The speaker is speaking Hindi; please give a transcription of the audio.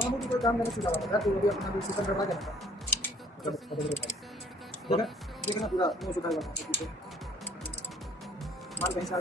मामू भी कोई काम करना सीधा बात है, तू अभी अपना सिस्टम गड़बड़ा के रखा देखना देखना पूरा मुंह सुधार लगा पीछे मान कहीं से